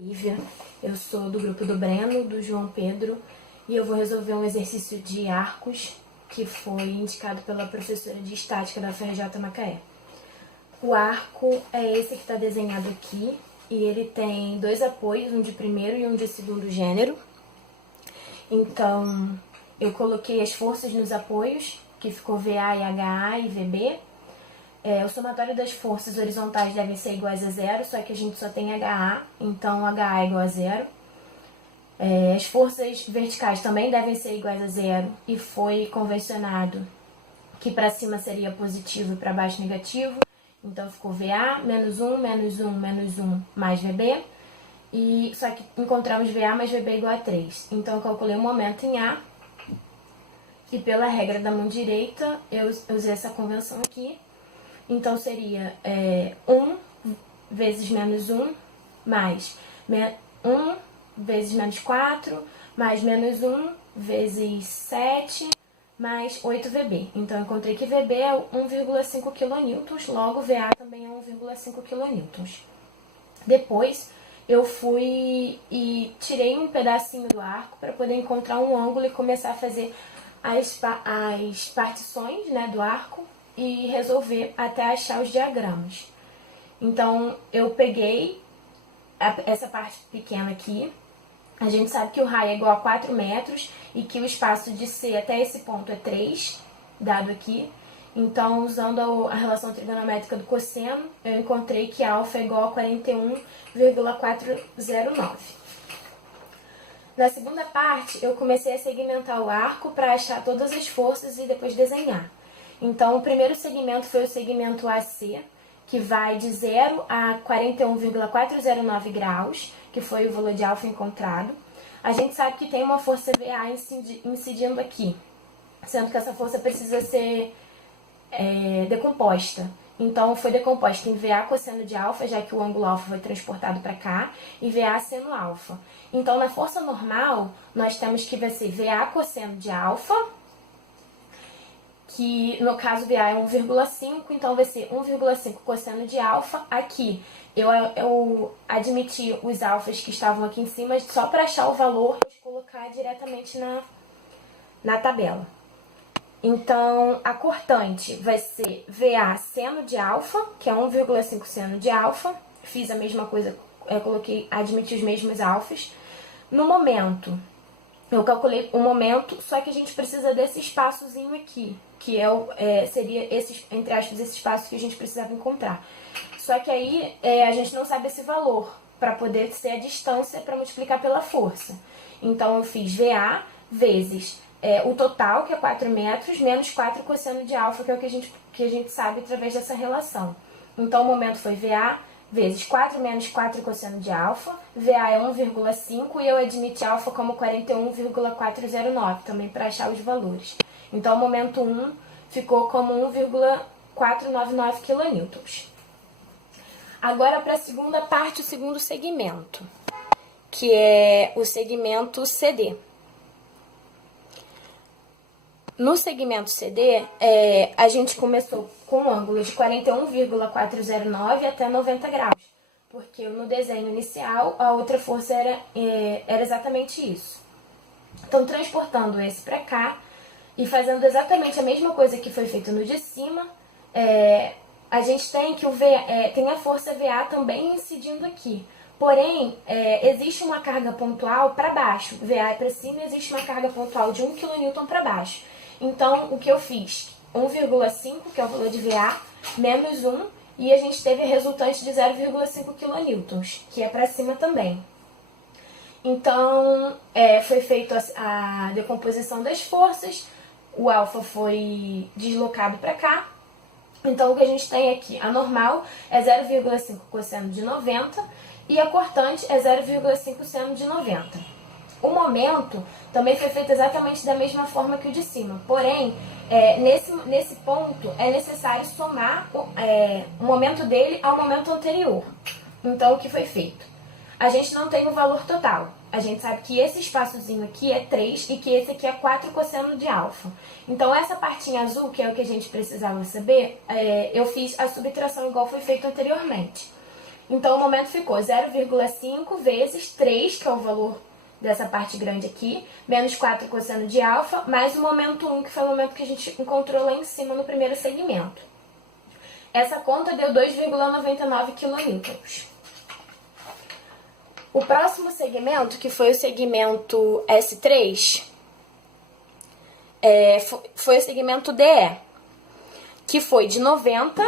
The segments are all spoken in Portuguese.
Lívia, eu sou do grupo do Breno, do João Pedro, e eu vou resolver um exercício de arcos que foi indicado pela professora de estática da UFRJ Macaé. O arco é esse que está desenhado aqui, e ele tem dois apoios, um de primeiro e um de segundo gênero. Então, eu coloquei as forças nos apoios, que ficou VA e HA e VB. O somatório das forças horizontais devem ser iguais a zero, só que a gente só tem HA, então HA é igual a zero. As forças verticais também devem ser iguais a zero, e foi convencionado que para cima seria positivo e para baixo negativo. Então ficou VA, menos 1, menos 1, menos 1, mais VB. Só que encontramos VA mais VB igual a 3. Então eu calculei o momento em A, e pela regra da mão direita, eu usei essa convenção aqui. Então seria 1 vezes menos 1, mais 1 vezes menos 4, mais menos 1 vezes 7, mais 8 VB. Então eu encontrei que VB é 1,5 kN, logo VA também é 1,5 kN. Depois eu fui e tirei um pedacinho do arco para poder encontrar um ângulo e começar a fazer as partições, né, do arco e resolver até achar os diagramas. Então eu peguei essa parte pequena aqui. A gente sabe que o raio é igual a 4 metros e que o espaço de C até esse ponto é 3, dado aqui. Então, usando a relação trigonométrica do cosseno, eu encontrei que alfa é igual a 41,409. Na segunda parte, eu comecei a segmentar o arco para achar todas as forças e depois desenhar. Então, o primeiro segmento foi o segmento AC, que vai de 0 a 41,409 graus, que foi o valor de alfa encontrado. A gente sabe que tem uma força VA incidindo aqui, sendo que essa força precisa ser decomposta. Então, foi decomposta em VA cosseno de alfa, já que o ângulo alfa foi transportado para cá, e VA seno alfa. Então, na força normal, nós temos que vai ser VA cosseno de alfa, que no caso VA é 1,5, então vai ser 1,5 cosseno de alfa. Aqui eu admiti os alfas que estavam aqui em cima só para achar o valor e colocar diretamente na tabela. Então, a cortante vai ser VA seno de alfa, que é 1,5 seno de alfa. Fiz a mesma coisa, admiti os mesmos alfas. No momento, eu calculei o momento, só que a gente precisa desse espaçozinho aqui, que seria, entre aspas, esse espaço que a gente precisava encontrar. Só que aí a gente não sabe esse valor, para poder ser a distância para multiplicar pela força. Então, eu fiz VA vezes o total, que é 4 metros, menos 4 cosseno de alfa, que é o que a gente sabe através dessa relação. Então, o momento foi VA vezes 4 menos 4 cosseno de alfa, VA é 1,5 e eu admiti alfa como 41,409, também para achar os valores. Então, o momento 1 ficou como 1,499 kN. Agora, para a segunda parte, o segundo segmento, que é o segmento CD. No segmento CD, a gente começou com um ângulo de 41,409 até 90 graus, porque no desenho inicial a outra força era exatamente isso. Então, transportando esse para cá e fazendo exatamente a mesma coisa que foi feito no de cima, a gente tem que tem a força VA também incidindo aqui. Porém, existe uma carga pontual para baixo. VA é para cima e existe uma carga pontual de 1 kN para baixo. Então, o que eu fiz? 1,5, que é o valor de VA, menos 1, e a gente teve a resultante de 0,5 kN, que é para cima também. Então, foi feita a decomposição das forças, o alfa foi deslocado para cá. Então, o que a gente tem aqui, a normal é 0,5 cosseno de 90 e a cortante é 0,5 seno de 90. O momento também foi feito exatamente da mesma forma que o de cima, porém, nesse ponto é necessário somar o momento dele ao momento anterior. Então, o que foi feito? A gente não tem o valor total. A gente sabe que esse espaçozinho aqui é 3 e que esse aqui é 4 cosseno de alfa. Então, essa partinha azul, que é o que a gente precisava saber, eu fiz a subtração igual foi feito anteriormente. Então, o momento ficou 0,5 vezes 3, que é o valor dessa parte grande aqui, menos 4 cosseno de alfa, mais o momento 1, que foi o momento que a gente encontrou lá em cima no primeiro segmento. Essa conta deu 2,99 kN. O próximo segmento, que foi o segmento S3, foi o segmento DE, que foi de 90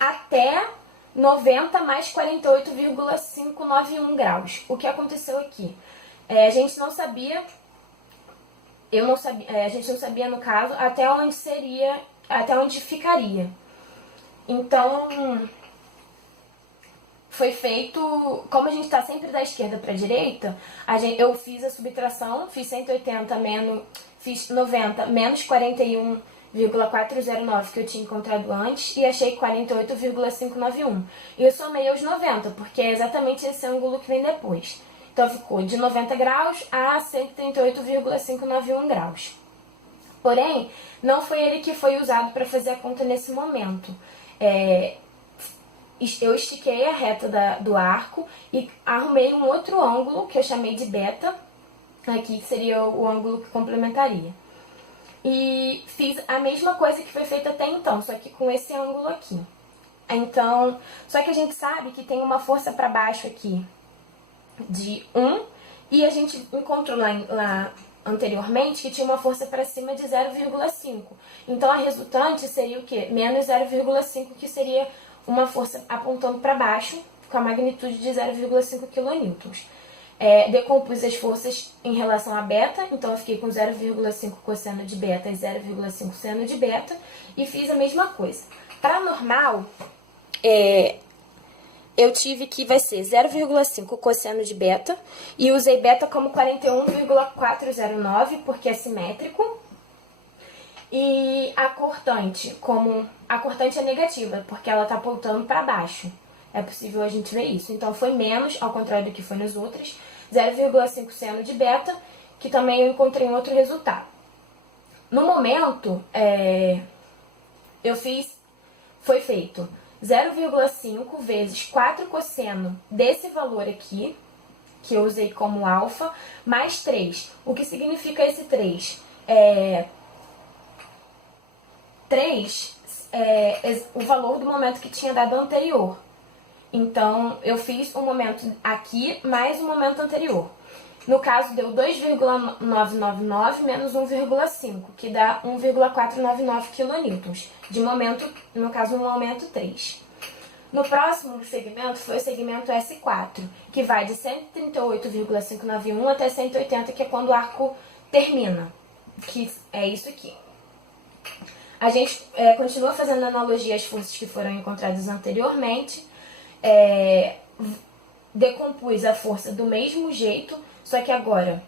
até 90 mais 48,591 graus. O que aconteceu aqui? A gente não sabia, a gente não sabia no caso, até onde ficaria. Então, foi feito, como a gente está sempre da esquerda para a direita, eu fiz a subtração, fiz 90 menos 41,409 que eu tinha encontrado antes e achei 48,591. E eu somei aos 90, porque é exatamente esse ângulo que vem depois. Então ficou de 90 graus a 138,591 graus. Porém, não foi ele que foi usado para fazer a conta nesse momento. Eu estiquei a reta do arco e arrumei um outro ângulo que eu chamei de beta, aqui que seria o ângulo que complementaria. E fiz a mesma coisa que foi feita até então, só que com esse ângulo aqui. Então, só que a gente sabe que tem uma força para baixo aqui de 1 e a gente encontrou lá anteriormente que tinha uma força para cima de 0,5. Então, a resultante seria o quê? Menos 0,5, que seria uma força apontando para baixo, com a magnitude de 0,5 kN. Decompus as forças em relação a beta, então eu fiquei com 0,5 cosseno de beta e 0,5 seno de beta, e fiz a mesma coisa. Para normal, eu tive que vai ser 0,5 cosseno de beta, e usei beta como 41,409, porque é simétrico. E a cortante, a cortante é negativa, porque ela está apontando para baixo. É possível a gente ver isso. Então, foi menos, ao contrário do que foi nos outros, 0,5 seno de beta, que também eu encontrei um outro resultado. No momento, foi feito 0,5 vezes 4 cosseno desse valor aqui, que eu usei como alfa, mais 3. O que significa esse 3? 3 é o valor do momento que tinha dado anterior. Então, eu fiz um momento aqui mais um momento anterior. No caso, deu 2,999 menos 1,5, que dá 1,499 kN. De momento, no caso, um momento 3. No próximo segmento foi o segmento S4, que vai de 138,591 até 180, que é quando o arco termina, que é isso aqui. A gente continua fazendo analogia às forças que foram encontradas anteriormente, decompus a força do mesmo jeito, só que agora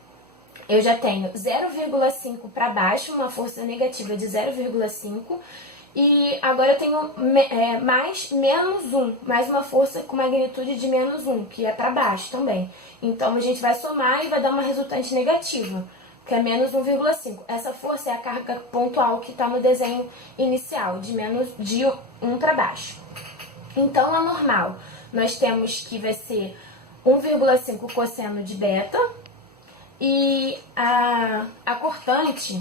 eu já tenho 0,5 para baixo, uma força negativa de 0,5, e agora eu tenho menos 1, mais uma força com magnitude de menos 1, que é para baixo também. Então a gente vai somar e vai dar uma resultante negativa, que é menos 1,5. Essa força é a carga pontual que está no desenho inicial, de 1 para baixo. Então, a normal, nós temos que vai ser 1,5 cosseno de beta, e a cortante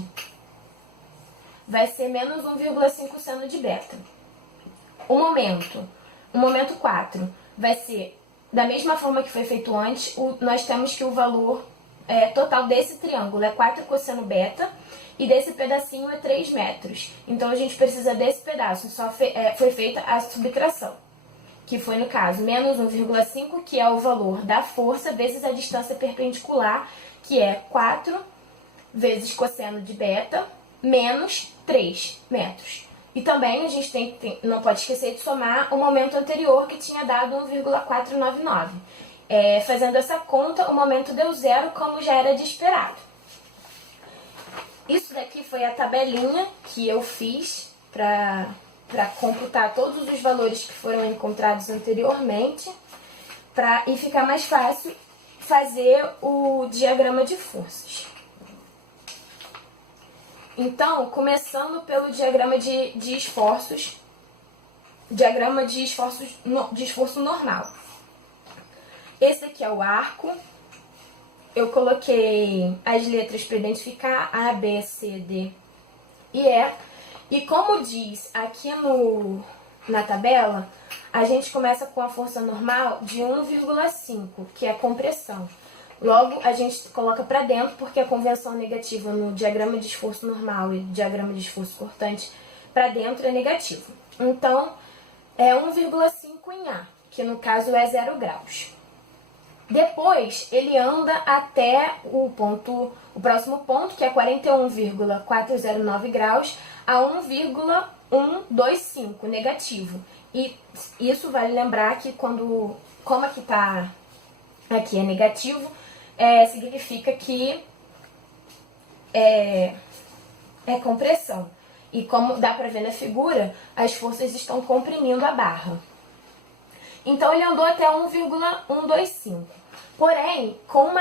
vai ser menos 1,5 seno de beta. O momento 4 vai ser da mesma forma que foi feito antes. Nós temos que o valor total desse triângulo é 4 cosseno beta, e desse pedacinho é 3 metros. Então, a gente precisa desse pedaço, foi feita a subtração, que foi, no caso, menos 1,5, que é o valor da força, vezes a distância perpendicular, que é 4 vezes cosseno de beta, menos 3 metros. E também a gente não pode esquecer de somar o momento anterior, que tinha dado 1,499. Fazendo essa conta, o momento deu 0, como já era de esperado. Isso daqui foi a tabelinha que eu fiz para computar todos os valores que foram encontrados anteriormente, e ficar mais fácil fazer o diagrama de forças. Então, começando pelo diagrama de esforços, de esforço normal. Esse aqui é o arco. Eu coloquei as letras para identificar A, B, C, D e E. E como diz aqui na tabela, a gente começa com a força normal de 1,5, que é a compressão. Logo, a gente coloca para dentro, porque a convenção negativa no diagrama de esforço normal e diagrama de esforço cortante para dentro é negativo. Então, é 1,5 em A, que no caso é 0 graus. Depois, ele anda até o próximo ponto, que é 41,409 graus, a 1,125, negativo. E isso vale lembrar que como aqui é negativo, significa que é compressão. E como dá pra ver na figura, as forças estão comprimindo a barra. Então, ele andou até 1,125. Porém, como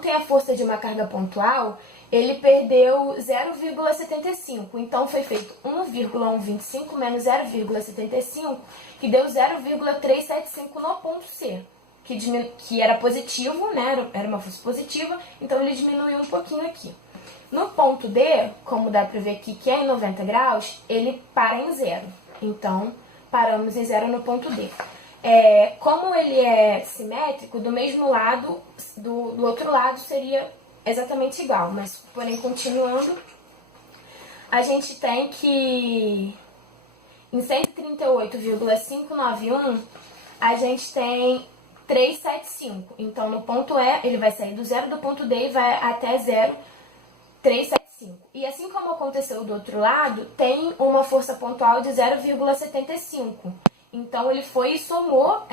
tem a força de uma carga pontual, ele perdeu 0,75. Então, foi feito 1,125 menos 0,75, que deu 0,375 no ponto C, que era positivo, né? Era uma força positiva, então ele diminuiu um pouquinho aqui. No ponto D, como dá pra ver aqui que é em 90 graus, ele para em 0. Então, paramos em 0 no ponto D. Como ele é simétrico, do mesmo lado, do outro lado seria exatamente igual, mas porém continuando, a gente tem que em 138,591 a gente tem 375. Então no ponto E ele vai sair do 0 do ponto D e vai até 0,375. E assim como aconteceu do outro lado, tem uma força pontual de 0,75. Então, ele foi e somou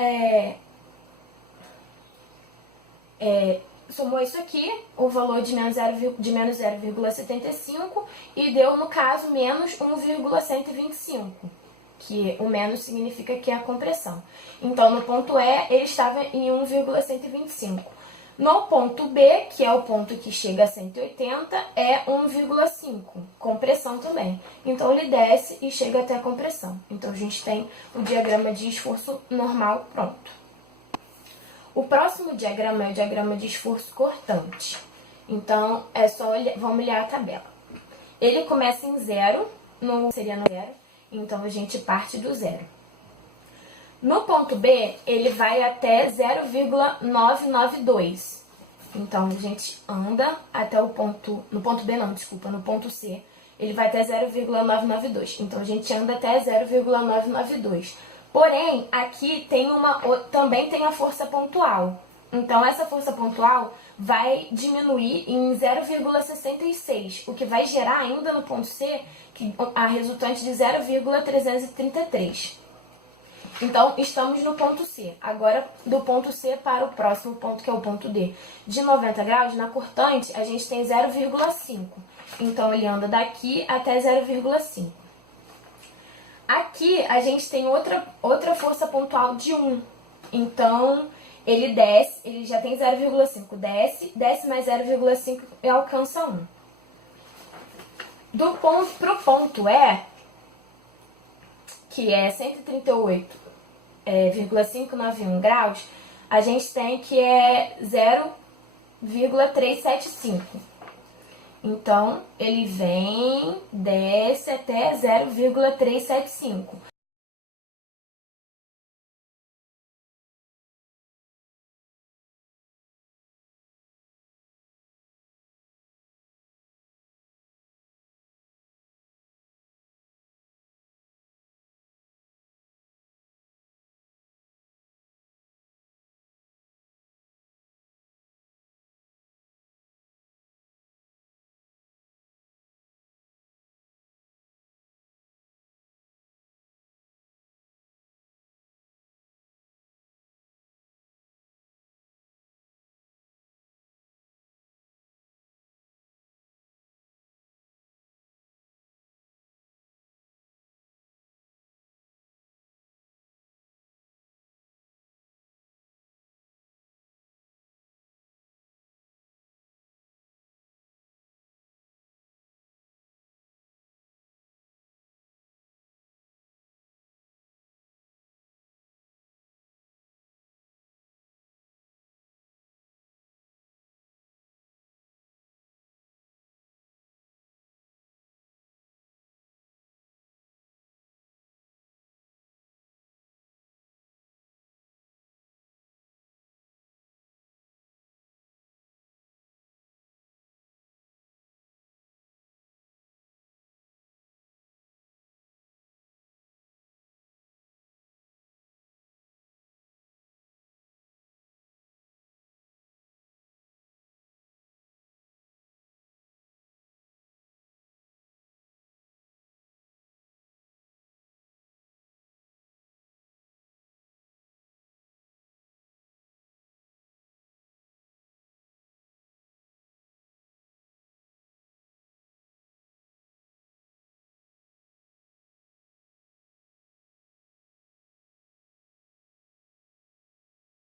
isso aqui, o valor de menos 0,75, e deu, no caso, menos 1,125, que o menos significa que é a compressão. Então, no ponto E, ele estava em 1,125. No ponto B, que é o ponto que chega a 180, é 1,5, compressão também. Então, ele desce e chega até a compressão. Então, a gente tem o diagrama de esforço normal pronto. O próximo diagrama é o diagrama de esforço cortante. Então, vamos olhar a tabela. Ele começa em 0, seria no 0, então a gente parte do 0. No ponto B, ele vai até 0,992. Então, a gente anda até o ponto... No ponto B não, desculpa, no ponto C. Ele vai até 0,992. Então, a gente anda até 0,992. Porém, aqui também tem a força pontual. Então, essa força pontual vai diminuir em 0,66, o que vai gerar ainda no ponto C a resultante de 0,333. Então, estamos no ponto C. Agora, do ponto C para o próximo ponto, que é o ponto D. De 90 graus, na cortante, a gente tem 0,5. Então, ele anda daqui até 0,5. Aqui, a gente tem outra força pontual de 1. Então, ele desce, ele já tem 0,5. Desce mais 0,5 e alcança 1. Do ponto para o ponto E, que é 138,591 graus, a gente tem que é 0,375. Então, ele vem, desce até 0,375.